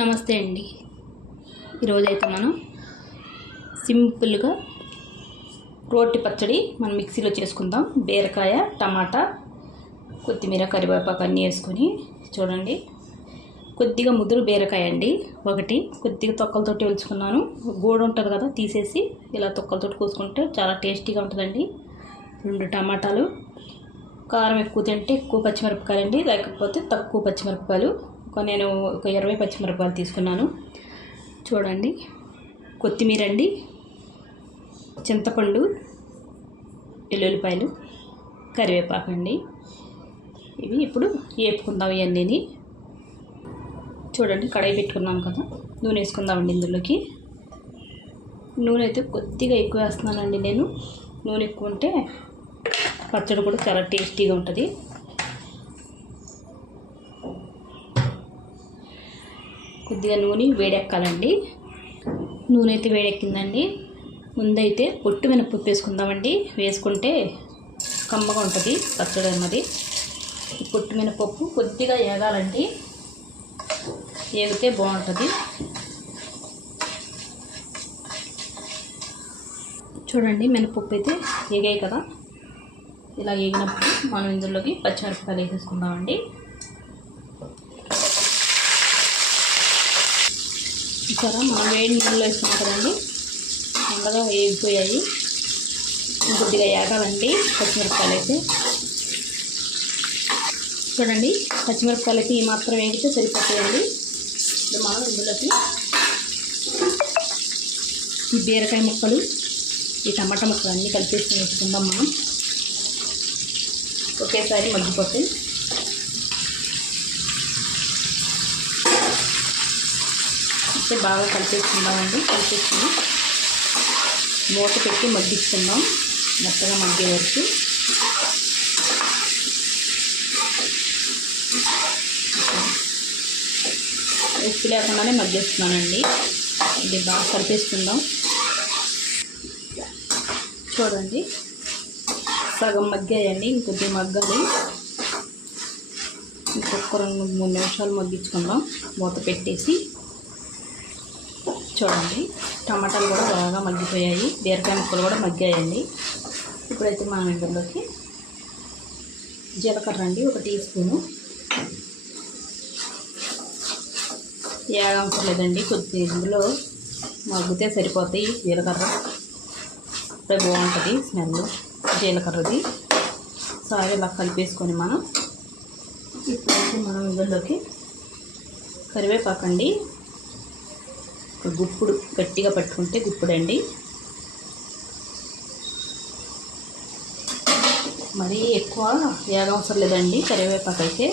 నమస్తే అండి. ఈరోజైతే మనం సింపుల్గా రోటి పచ్చడి మనం మిక్సీలో చేసుకుందాం. బీరకాయ, టమాటా, కొత్తిమీర, కరివేపాకు అన్నీ వేసుకొని చూడండి. కొద్దిగా ముదురు బీరకాయ అండి ఒకటి, కొద్దిగా తొక్కలతోటి ఒలుచుకున్నాను. గోడ ఉంటుంది కదా, తీసేసి ఇలా తొక్కలతోటి కోసుకుంటే చాలా టేస్టీగా ఉంటుందండి. 2 టమాటాలు, కారం ఎక్కువ తింటే ఎక్కువ పచ్చిమిరపకాయలు అండి, లేకపోతే తక్కువ పచ్చిమిరపకాయలు. నేను ఒక 20 పచ్చిమిరపకాయలు తీసుకున్నాను. చూడండి, కొత్తిమీర అండి, చింతపండు, వెల్లుల్లిపాయలు, కరివేపాకు అండి. ఇవి ఇప్పుడు వేపుకుందాం. ఇవన్నీ చూడండి, కడాయి పెట్టుకున్నాం కదా, నూనె వేసుకుందామండి. ఇందులోకి నూనె అయితే కొద్దిగా ఎక్కువ వేస్తున్నానండి నేను. నూనె ఎక్కువ ఉంటే పచ్చడి కూడా చాలా టేస్టీగా ఉంటుంది. కొద్దిగా నూనె వేడెక్కాలండి. నూనె అయితే వేడెక్కిందండి. ముందైతే పొట్టు మినపప్పు వేసుకుందామండి. వేసుకుంటే కమ్మగా ఉంటుంది పచ్చడి అన్నది. ఈ పొట్టు మినపప్పు కొద్దిగా ఏగాలండి, ఏగితే బాగుంటుంది. చూడండి, మినపప్పు అయితే ఏగాయి కదా. ఇలా ఏగినప్పుడు మనం ఇందులోకి పచ్చిమిరపకాయలు వేసేసుకుందామండి. చూసారా, మనం వేడి నీళ్ళలో వేసుకున్నాం కదండి, అందగా వేగిపోయాయి. కొద్దిగా ఏగాలండి పచ్చిమిరపకాయలు అయితే. చూడండి, పచ్చిమిరపకాయలు అయితే ఈ మాత్రం వేగితే సరిపోతాయండి. ఇప్పుడు మనం ఇందులోకి ఈ బీరకాయ ముక్కలు, ఈ టమాటా ముక్కలు అన్నీ కలిపేసి వేసుకుందాం. మనం ఒకేసారి మగ్గిపోతాయి. అయితే బాగా కలిపేసుకుందామండి. కలిపేసుకుని మూత పెట్టి మగ్గించుకుందాం మెత్తగా మగ్గే వరకు. ఉప్పు లేకుండానే మగ్గేస్తున్నానండి. ఇది బాగా కలిపేసుకుందాం. చూడండి, సగం మగ్గాయండి, ఇంకొద్ది మగ్గాలి. ఇంకొక 2-3 నిమిషాలు మగ్గించుకుందాం మూత పెట్టేసి. చూడండి, టమాటాలు కూడా బాగా మగ్గిపోయాయి, బీరకాయ ముక్కలు కూడా మగ్గాయండి. ఇప్పుడైతే మనం ఇందులోకి జీలకర్ర అండి 1 టీ స్పూను. అవసరం లేదండి, కొద్దిగా ఇందులో మగ్గితే సరిపోతాయి. జీలకర్ర ఇప్పుడు బాగుంటుంది స్మెల్ జీలకర్రది. సారీ ఇలా కలిపేసుకొని ఇప్పుడైతే మనం ఇందులోకి కరివేపాకండి, ఒక గుప్పుడు, గట్టిగా పట్టుకుంటే గుప్పుడండి. మరీ ఎక్కువ అవసరం లేదండి కరివేపాకు అయితే.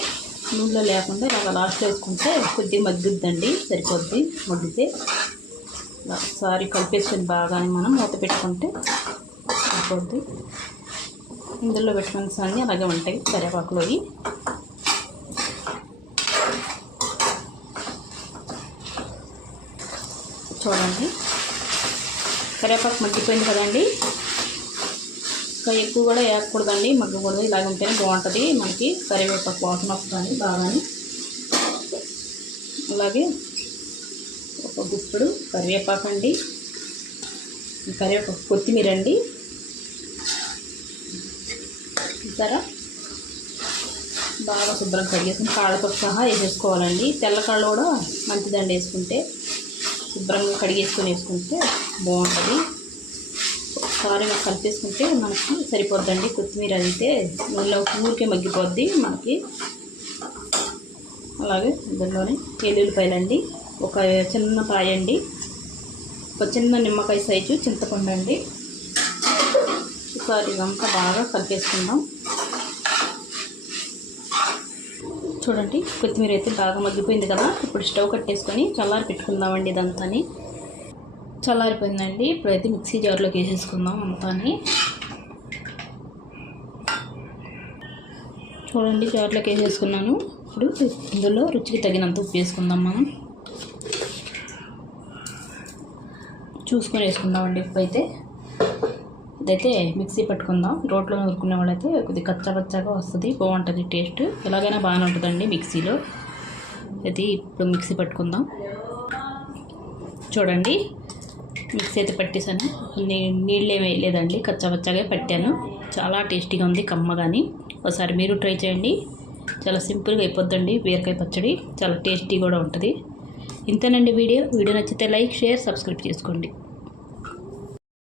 నూనెలో లేకుండా ఇలాగ లాస్ట్లో వేసుకుంటే కొద్దిగా మగ్గుద్దండి, సరిపోద్ది. మగ్గితే ఒకసారి కలిపేసుకొని బాగా మనం మూత పెట్టుకుంటే సరిపోద్ది. ఇందులో విటమిన్స్ అన్నీ అలాగే ఉంటాయి కరివేపాకులోవి. చూడండి, కరివేపాకు మగ్గిపోయింది కదండి. ఇంకా ఎక్కువ కూడా వేయకూడదండి, మగ్గకూడదు. ఇలాగ ఉంటేనే బాగుంటుంది మనకి. కరివేపాకు వాసన వస్తుంది బాగానే. అలాగే ఒక గుప్పుడు కరివేపాకు అండి, కరివేపాకు, కొత్తిమీర అండి. చూసారా, బాగా శుభ్రం కడిగేసుకుని కాళ్ళతో సహా వేసేసుకోవాలండి. తెల్ల కాళ్ళు కూడా మంచిదండి వేసుకుంటే. శుభ్రంగా కడిగేసుకొని వేసుకుంటే బాగుంటుంది. ఒకసారి నాకు కలిపేసుకుంటే మనకి సరిపోద్దండి. కొత్తిమీర అయితే నూనెలో ఊరికే మగ్గిపోద్ది మనకి. అలాగే ఇందులోనే వెల్లుల్లిపాయలండి, ఒక చిన్న పాయ అండి, ఒక చిన్న నిమ్మకాయ సైజు చింతపండు అండి. ఒకసారి ఇదంతా బాగా కలిపేసుకుందాం. చూడండి, కొత్తిమీర అయితే బాగా మగ్గిపోయింది కదా. ఇప్పుడు స్టవ్ కట్టేసుకొని చల్లారి పెట్టుకుందామండి. ఇదంతా చల్లారిపోయిందండి. ఇప్పుడైతే మిక్సీ జార్లోకి వేసేసుకుందాం అంతా. చూడండి, జార్లోకి వేసేసుకున్నాను. ఇప్పుడు ఇందులో రుచికి తగినంత ఉప్పు వేసుకుందాం. మనం చూసుకొని వేసుకుందామండి ఉప్పు అయితే. ఇదైతే మిక్సీ పట్టుకుందాం. రోట్లో నూరుకునే వాళ్ళైతే కొద్దిగా కచ్చాపచ్చాగా వస్తుంది, బాగుంటుంది టేస్ట్. ఎలాగైనా బాగానే ఉంటుందండి మిక్సీలో. ఇది ఇప్పుడు మిక్సీ పట్టుకుందాం. చూడండి, మిక్సీ అయితే పట్టేసాను. నీళ్ళు ఏమి వేయలేదండి, కచ్చాపచ్చాగా పట్టాను. చాలా టేస్టీగా ఉంది, కమ్మగాని. ఒకసారి మీరు ట్రై చేయండి. చాలా సింపుల్గా అయిపోద్దండి బీరకాయ పచ్చడి. చాలా టేస్టీ కూడా ఉంటుంది. ఇంతేనండి వీడియో నచ్చితే లైక్, షేర్, సబ్స్క్రైబ్ చేసుకోండి.